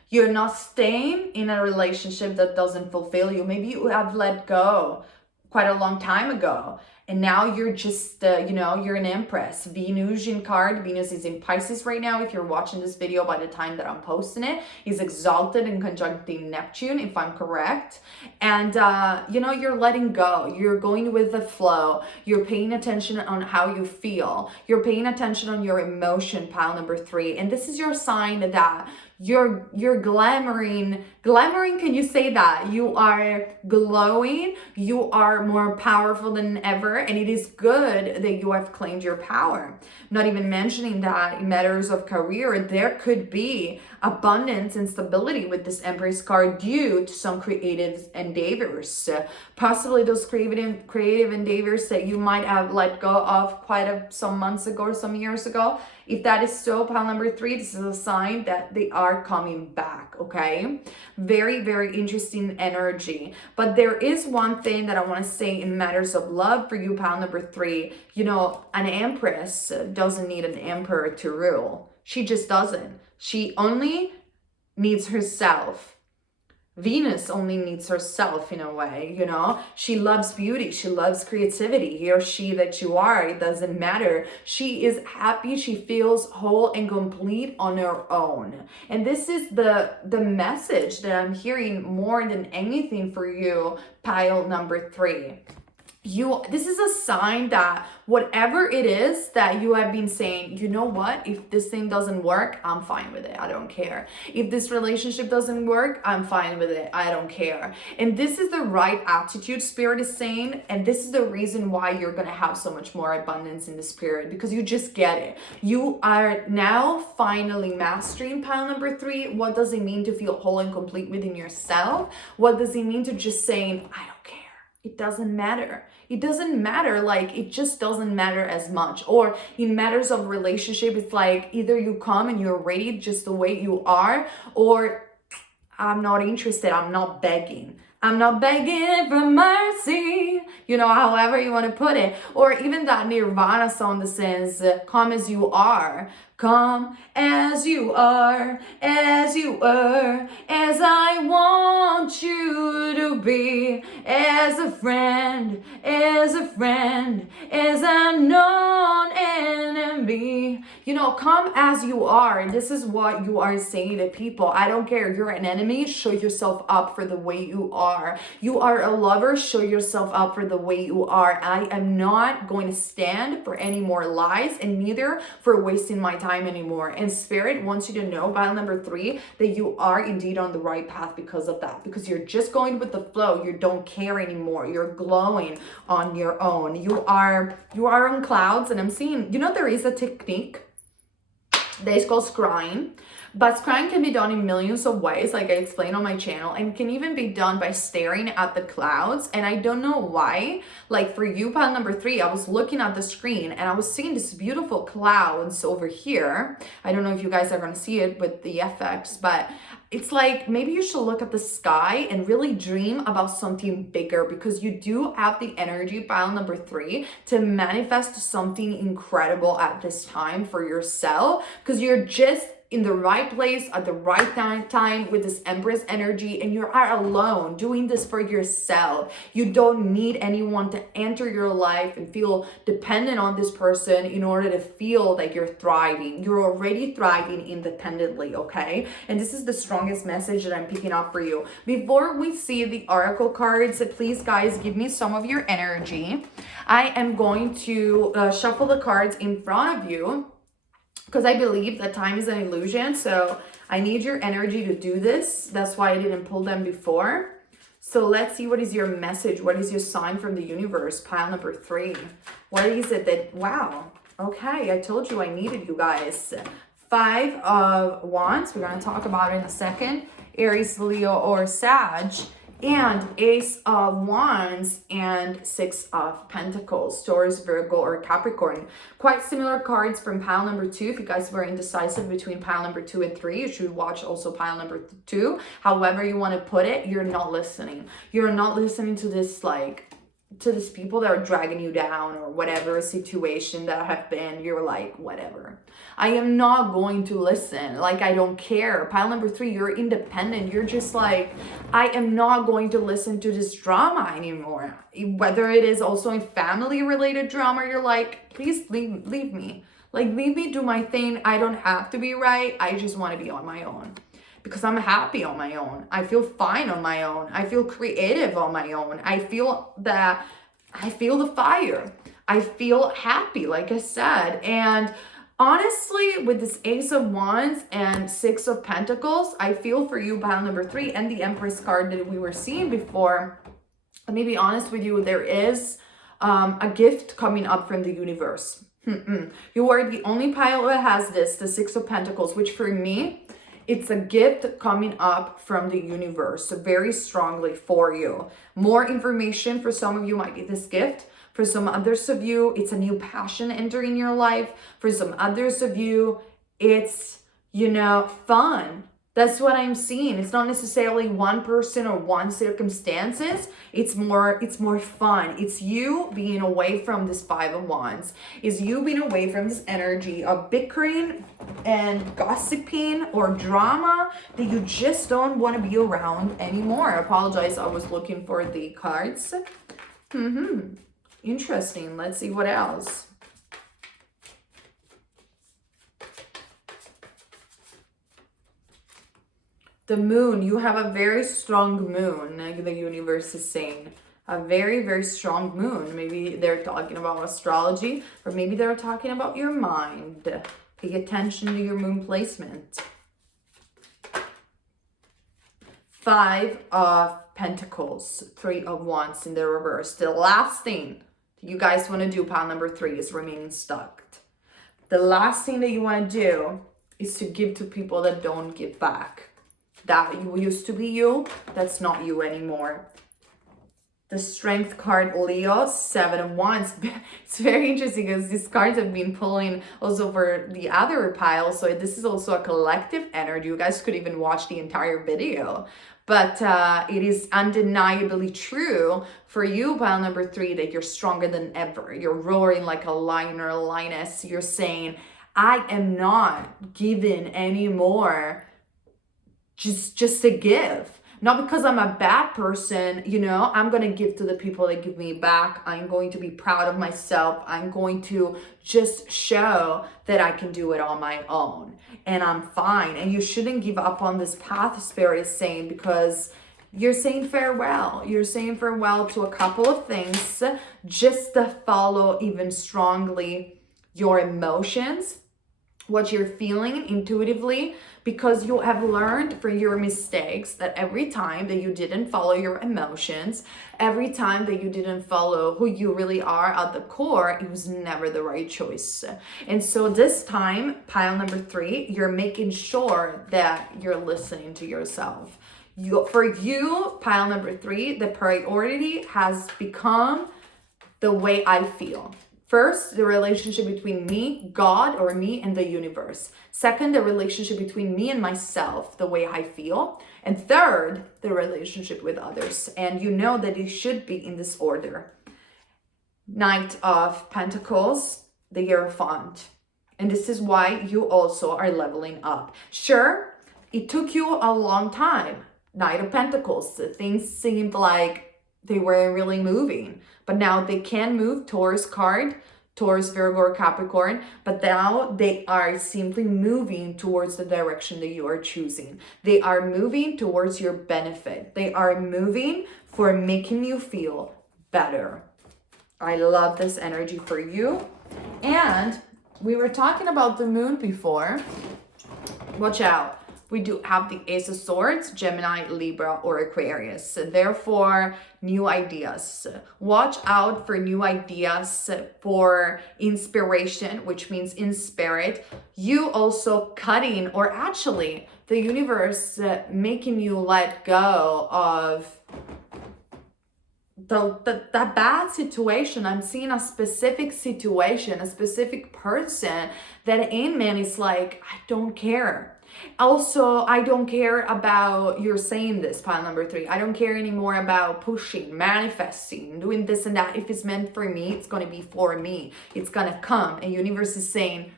You're not staying in a relationship that doesn't fulfill you. Maybe you have let go quite a long time ago, and now you're just, you're an Empress. Venusian card. Venus is in Pisces right now. If you're watching this video by the time that I'm posting it, is exalted and conjuncting Neptune, if I'm correct. And, you're letting go. You're going with the flow. You're paying attention on how you feel. You're paying attention on your emotion, pile number 3. And this is your sign that you're glamoring, can you say that? You are glowing, you are more powerful than ever, and it is good that you have claimed your power. Not even mentioning that in matters of career, there could be abundance and stability with this Empress card due to some creative endeavors. Possibly those creative endeavors that you might have let go of some months ago or some years ago. If that is so, pile number 3, this is a sign that they are coming back, okay? Very, very interesting energy. But there is one thing that I want to say in matters of love for you, pile number 3. An Empress doesn't need an emperor to rule. She just doesn't. She only needs herself. Venus only needs herself in a way, She loves beauty. She loves creativity. He or she that you are, it doesn't matter. She is happy. She feels whole and complete on her own. And this is the message that I'm hearing more than anything for you, pile number 3. this is a sign that whatever it is that you have been saying, you know what, if this thing doesn't work, I'm fine with it, I don't care. If this relationship doesn't work, I'm fine with it, I don't care. And this is the right attitude, Spirit is saying, and this is the reason why you're gonna have so much more abundance in the Spirit, because you just get it. You are now finally mastering pile number 3. What does it mean to feel whole and complete within yourself? What does it mean to just saying, I don't care. It doesn't matter. It doesn't matter. Like, it just doesn't matter as much. Or in matters of relationship, it's like either you come and you're ready just the way you are, or I'm not interested. I'm not begging. I'm not begging for mercy. You know, however you want to put it. Or even that Nirvana song that says, come as you are. Come as you are, as you are, as I want you to be, as a friend, as a friend, as a non-enemy. You know, come as you are. And this is what you are saying to people. I don't care if you're an enemy, show yourself up for the way you are. You are a lover, show yourself up for the way you are. I am not going to stand for any more lies, and neither for wasting my time anymore. And Spirit wants you to know, pile number 3, that you are indeed on the right path because of that, because you're just going with the flow. You don't care anymore. You're glowing on your own. You are on clouds. And I'm seeing, you know, there is a technique that is called scrying. But scrying can be done in millions of ways, like I explained on my channel, and can even be done by staring at the clouds. And I don't know why, like for you, pile number 3, I was looking at the screen and I was seeing this beautiful clouds over here. I don't know if you guys are going to see it with the FX, but it's like maybe you should look at the sky and really dream about something bigger, because you do have the energy, pile number 3, to manifest something incredible at this time for yourself, because you're just in the right place at the right time with this Empress energy, and you are alone doing this for yourself. You don't need anyone to enter your life and feel dependent on this person in order to feel like you're thriving. You're already thriving independently, okay? And this is the strongest message that I'm picking up for you. Before we see the oracle cards, please guys, give me some of your energy. I am going to shuffle the cards in front of you, because I believe that time is an illusion. So I need your energy to do this. That's why I didn't pull them before. So let's see, what is your message? What is your sign from the universe? Pile number 3. What is it that, wow. Okay, I told you I needed you guys. 5 of Wands. We're going to talk about it in a second. Aries, Leo, or Sag. And Ace of Wands and 6 of Pentacles, Taurus, Virgo, or Capricorn. Quite similar cards from pile number 2. If you guys were indecisive between pile number 2 and 3, you should watch also pile number 2. However you want to put it, you're not listening. You're not listening to this, like, to these people that are dragging you down, or whatever situation that have been, you're like, whatever. I am not going to listen. Like, I don't care. Pile number 3, you're independent. You're just like, I am not going to listen to this drama anymore. Whether it is also a family related drama, you're like, please leave me. Like, leave me do my thing. I don't have to be right. I just want to be on my own. Because I'm happy on my own. I feel fine on my own. I feel creative on my own. I feel the fire. I feel happy, like I said. And honestly, with this Ace of Wands and 6 of Pentacles, I feel for you, pile number 3, and the Empress card that we were seeing before. Let me be honest with you, there is a gift coming up from the universe. You are the only pile that has this, the 6 of Pentacles, which for me, it's a gift coming up from the universe, so very strongly for you. More information for some of you might be this gift. For some others of you, it's a new passion entering your life. For some others of you, it's, you know, fun. That's what I'm seeing. It's not necessarily one person or one circumstances. It's more fun. It's you being away from this 5 of Wands. It's you being away from this energy of bickering and gossiping or drama that you just don't want to be around anymore. I apologize. I was looking for the cards. Interesting. Let's see what else. The moon, you have a very strong moon, like the universe is saying. A very, very strong moon. Maybe they're talking about astrology, or maybe they're talking about your mind. Pay attention to your moon placement. 5 of Pentacles, 3 of Wands in the reverse. The last thing you guys want to do, pile number 3, is remaining stuck. The last thing that you want to do is to give to people that don't give back. That you used to be you, that's not you anymore. The Strength card, Leo, 7 of Wands. It's very interesting because these cards have been pulling also for the other pile. So this is also a collective energy. You guys could even watch the entire video. But it is undeniably true for you, pile number 3, that you're stronger than ever. You're roaring like a lion or a lioness. You're saying, I am not giving anymore just to give. Not because I'm a bad person, you know, I'm going to give to the people that give me back. I'm going to be proud of myself. I'm going to just show that I can do it on my own. And I'm fine. And you shouldn't give up on this path, Spirit is saying, because you're saying farewell. You're saying farewell to a couple of things just to follow even strongly your emotions, what you're feeling intuitively, because you have learned from your mistakes that every time that you didn't follow your emotions, every time that you didn't follow who you really are at the core, it was never the right choice. And so this time, pile number 3, you're making sure that you're listening to yourself. For you, pile number 3, the priority has become the way I feel. First, the relationship between me, God, or me and the universe. Second, the relationship between me and myself, the way I feel. And third, the relationship with others. And you know that it should be in this order. Knight of Pentacles, the Hierophant. And this is why you also are leveling up. Sure, it took you a long time. Knight of Pentacles, things seemed like they weren't really moving, but now they can move. Taurus card, Taurus, Virgo, or Capricorn, but now they are simply moving towards the direction that you are choosing. They are moving towards your benefit. They are moving for making you feel better. I love this energy for you. And we were talking about the moon before. Watch out. We do have the Ace of Swords, Gemini, Libra, or Aquarius. Therefore, new ideas. Watch out for new ideas, for inspiration, which means in spirit. You also cutting, or actually the universe making you let go of the bad situation. I'm seeing a specific situation, a specific person that in man is like, I don't care. Also, I don't care about, you're saying this, pile number 3, I don't care anymore about pushing, manifesting, doing this and that. If it's meant for me, it's going to be for me. It's going to come. And universe is saying,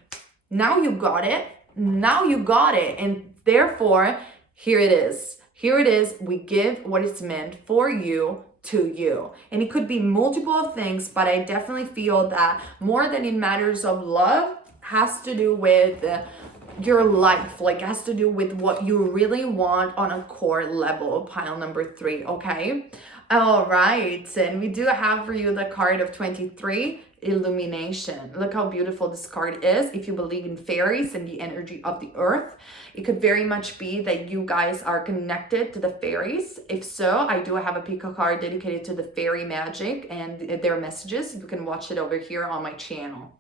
now you got it. Now you got it. And therefore, here it is. Here it is. We give what it's meant for you to you. And it could be multiple things, but I definitely feel that more than in matters of love has to do with your life, like has to do with what you really want on a core level, pile number 3, okay? All right, and we do have for you the card of 23, Illumination. Look how beautiful this card is. If you believe in fairies and the energy of the earth, it could very much be that you guys are connected to the fairies. If so, I do have a pico card dedicated to the fairy magic and their messages. You can watch it over here on my channel.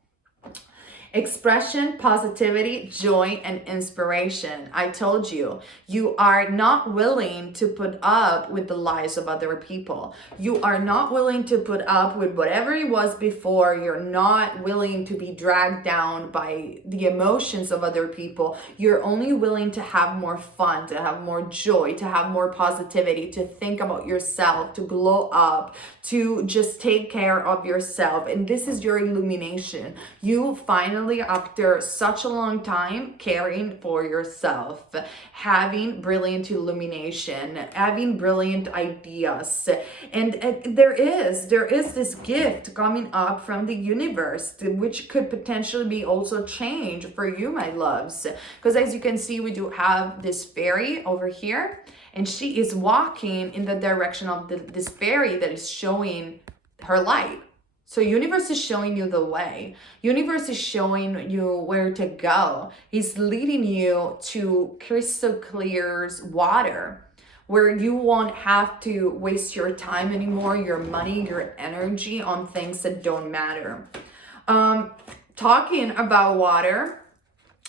Expression, positivity, joy, and inspiration. I told you, you are not willing to put up with the lies of other people. You are not willing to put up with whatever it was before. You're not willing to be dragged down by the emotions of other people. You're only willing to have more fun, to have more joy, to have more positivity, to think about yourself, to glow up, to just take care of yourself. And this is your illumination. You finally finally, after such a long time, caring for yourself, having brilliant illumination, having brilliant ideas. And there is this gift coming up from the universe, which could potentially be also change for you, my loves. Because as you can see, we do have this fairy over here, and she is walking in the direction of this fairy that is showing her light. So universe is showing you the way. Universe is showing you where to go. He's leading you to crystal clear water, where you won't have to waste your time anymore, your money, your energy on things that don't matter. Talking about water,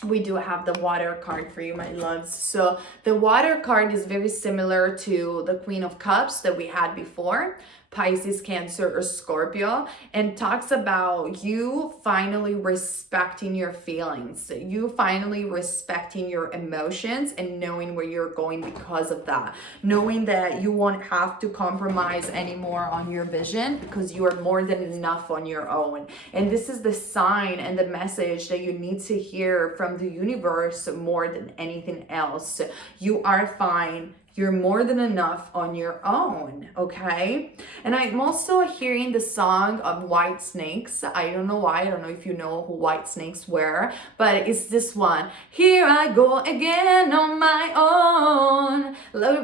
we do have the water card for you, my loves. So the water card is very similar to the Queen of Cups that we had before, Pisces, Cancer, or Scorpio, and talks about you finally respecting your feelings, you finally respecting your emotions and knowing where you're going because of that, knowing that you won't have to compromise anymore on your vision because you are more than enough on your own. And this is the sign and the message that you need to hear from the universe more than anything else. You are fine. You're more than enough on your own, okay? And I'm also hearing the song of White Snakes. I don't know why. I don't know if you know who White Snakes were, but it's this one. Here I go again on my own,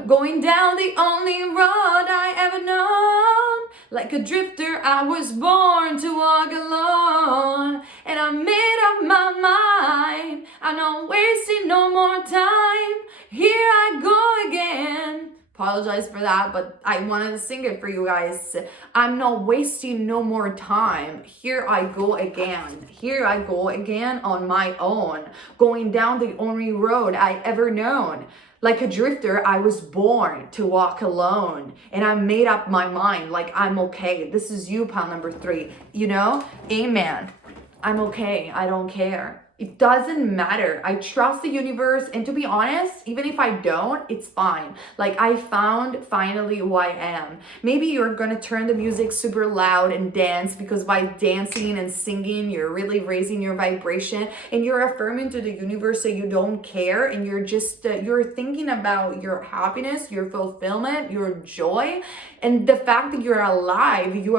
going down the only road I ever known. Like a drifter, I was born to walk alone, and I made up my mind. I'm not wasting no more time. Here I go again. Apologize for that, but I wanted to sing it for you guys. I'm not wasting no more time. Here I go again. Here I go again on my own, going down the only road I ever known. Like a drifter, I was born to walk alone, and I made up my mind. Like, I'm okay. This is you, pile number 3. You know, amen. I'm okay. I don't care. It doesn't matter. I trust the universe, and to be honest, even if I don't, it's fine. Like, I found finally who I am. Maybe you're gonna turn the music super loud and dance, because by dancing and singing, you're really raising your vibration, and you're affirming to the universe that you don't care, and you're just you're thinking about your happiness, your fulfillment, your joy, and the fact that you're alive. You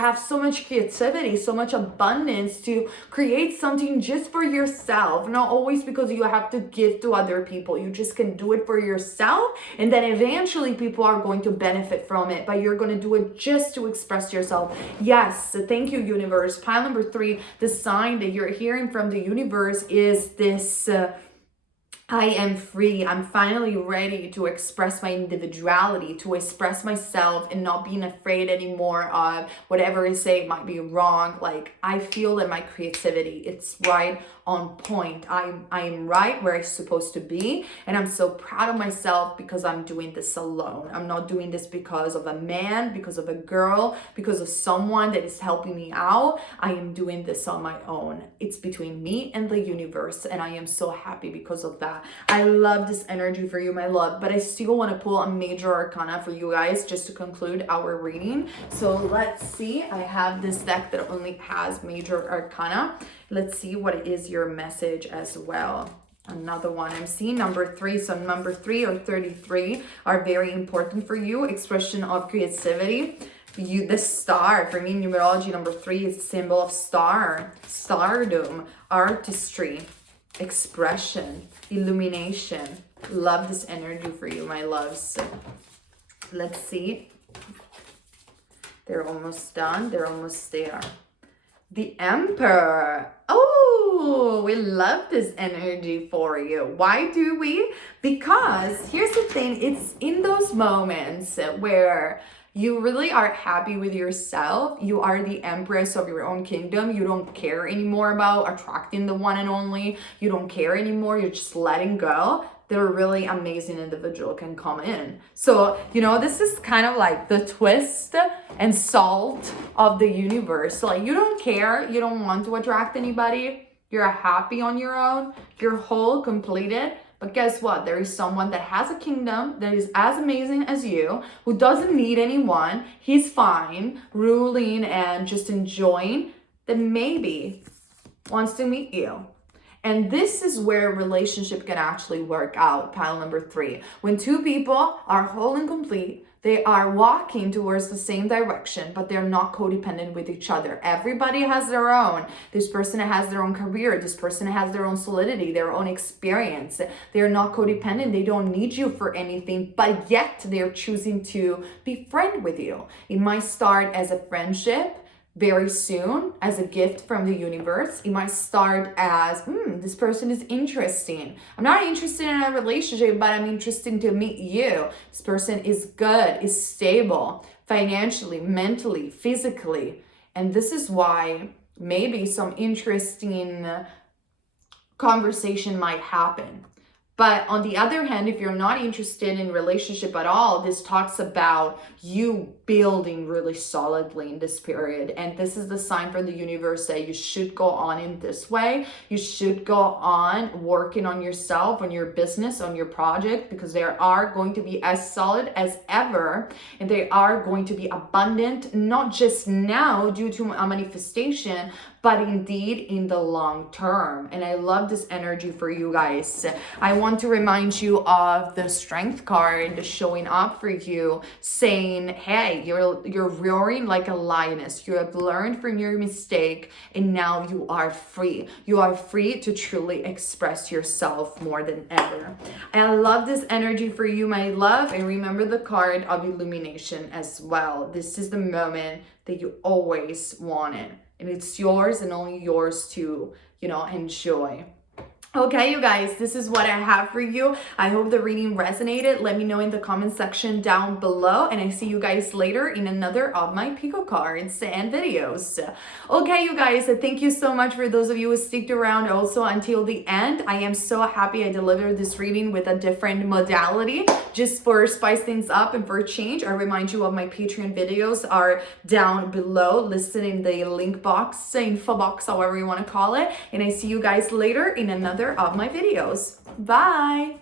have so much creativity, so much abundance to create something just for yourself, not always because you have to give to other people. You just can do it for yourself, and then eventually people are going to benefit from it, but you're going to do it just to express yourself. Yes, thank you, universe. Pile number 3, the sign that you're hearing from the universe is this I am free. I'm finally ready to express my individuality, to express myself, and not being afraid anymore of whatever I say might be wrong. Like, I feel that my creativity, it's right on point. I am right where I'm supposed to be, and I'm so proud of myself because I'm doing this alone. I'm not doing this because of a man, because of a girl, because of someone that is helping me out. I am doing this on my own. It's between me and the universe, and I am so happy because of that. I love this energy for you, my love, but I still want to pull a major arcana for you guys just to conclude our reading. So let's see. I have this deck that only has major arcana. Let's see what is your message as well. Another one. I'm seeing number 3. So number 3 or 33 are very important for you. Expression of creativity. The star, for me, numerology number 3 is a symbol of star, stardom, artistry, expression, illumination. Love this energy for you, my loves. Let's see. They're almost done. They're almost there. The Emperor. Oh, we love this energy for you. Why do we? Because here's the thing. It's in those moments where you really are happy with yourself. You are the empress of your own kingdom. You don't care anymore about attracting the one and only. You don't care anymore. You're just letting go. That a really amazing individual can come in. So, you know, this is kind of like the twist and salt of the universe. So, like, you don't care. You don't want to attract anybody. You're happy on your own. You're whole, completed. But guess what? There is someone that has a kingdom that is as amazing as you, who doesn't need anyone. He's fine, ruling and just enjoying. Then maybe wants to meet you. And this is where relationship can actually work out, pile number 3. When two people are whole and complete, they are walking towards the same direction, but they're not codependent with each other. Everybody has their own. This person has their own career. This person has their own solidity, their own experience. They're not codependent. They don't need you for anything, but yet they're choosing to be friend with you. It might start as a friendship very soon, as a gift from the universe. It might start as, this person is interesting. I'm not interested in a relationship, but I'm interested to meet you. This person is good, is stable, financially, mentally, physically. And this is why maybe some interesting conversation might happen. But on the other hand, if you're not interested in relationship at all, this talks about you building really solidly in this period. And this is the sign for the universe that you should go on in this way. You should go on working on yourself, on your business, on your project, because they are going to be as solid as ever. And they are going to be abundant, not just now due to a manifestation, but indeed in the long term. And I love this energy for you guys. I want to remind you of the strength card showing up for you, saying, hey, you're roaring like a lioness. You have learned from your mistake, and now you are free. You are free to truly express yourself more than ever. And I love this energy for you, my love. And remember the card of illumination as well. This is the moment that you always wanted. And it's yours and only yours to, enjoy. Okay, you guys, this is what I have for you. I hope the reading resonated. Let me know in the comment section down below. And I see you guys later in another of my Pico cards and videos. Okay, you guys, thank you so much for those of you who sticked around also until the end. I am so happy I delivered this reading with a different modality just for spice things up and for a change. I remind you of my Patreon videos are down below, listed in the link box, info box, however you want to call it. And I see you guys later in another of my videos. Bye.